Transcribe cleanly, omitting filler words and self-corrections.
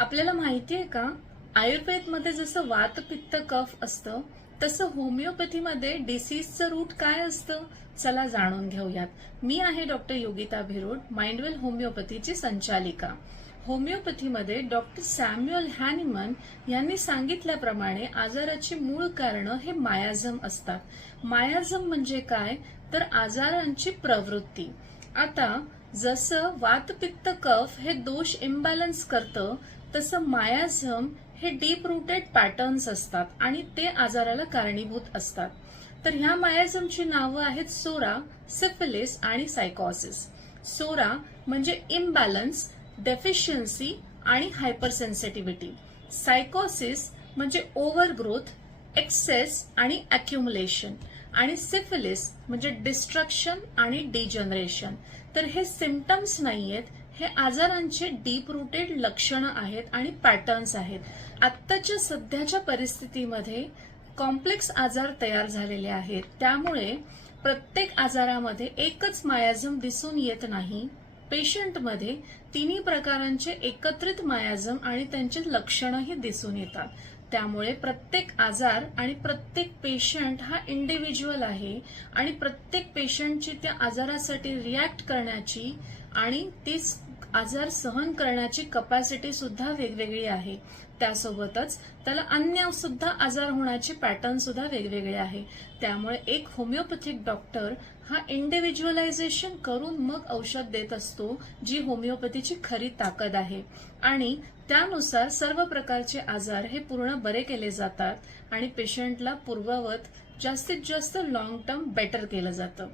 आपल्याला माहिती आहे का, आयुर्वेदमध्ये जसं वात पित्त कफ असतं तसं होमिओपॅथीमध्ये डिसीजचं रूट काय असतं. चला जाणून घेऊयात. मी आहे डॉक्टर योगिता भिरोड, माइंडवेल होमिओपॅथीची संचालिका. होमिओपॅथीमध्ये डॉक्टर सॅम्युअल हॅनिमन यांनी सांगितल्याप्रमाणे आजाराची मूळ कारणं हे मायाझम असतात. मायाझम म्हणजे काय, तर आजारांची प्रवृत्ती. आता जसं वात पित्त कफ हे दोष इम्बॅलन्स करतं, तसं मायाझम हे डीप रूटेड पॅटर्न्स असतात आणि ते आजाराला कारणीभूत असतात. तर ह्या मायाझमची नावं आहेत सोरा, सिफिलिस आणि सायकोसिस. सोरा म्हणजे इम्बॅलन्स, डेफिशियन्सी आणि हायपरसेन्सिटिव्हिटी. सायकोसिस म्हणजे ओव्हरग्रोथ, एक्सेस आणि अक्युमुलेशन. आणि सिफिलिस म्हणजे डिस्ट्रक्शन आणि डिजनरेशन. तर हे सिम्पटम्स नाहीयेत, हे आजारांचे डीप रूटेड लक्षणं आहेत आणि पॅटर्न्स आहेत. आत्ताच्या सध्याच्या परिस्थितीमध्ये कॉम्प्लेक्स आजार तयार झालेले आहेत, त्यामुळे प्रत्येक आजारामध्ये एकच मायाझम दिसून येत नाही. पेशंटमध्ये तिन्ही प्रकारांचे एकत्रित मायाझम आणि त्यांची लक्षणंही दिसून येतात. त्यामुळे प्रत्येक आजार आणि प्रत्येक पेशंट हा इंडिव्हिज्युअल आहे आणि प्रत्येक पेशंटची त्या आजारासाठी रिॲक्ट करण्याची आणि ती आजार सहन करण्याची कपॅसिटी सुद्धा वेगवेगळी आहे. त्यासोबतच त्याला अन्य सुद्धा आजार होण्याचे पॅटर्न सुद्धा वेगवेगळे आहे. त्यामुळे एक होमिओपॅथिक डॉक्टर हा इंडिव्हिज्युअलायझेशन करून मग औषध देत असतो, जी होमिओपॅथीची खरी ताकद आहे. आणि त्यानुसार सर्व प्रकारचे आजार हे पूर्ण बरे केले जातात आणि पेशंटला पूर्ववत जास्तीत जास्त लॉंग टर्म बेटर केलं जातं.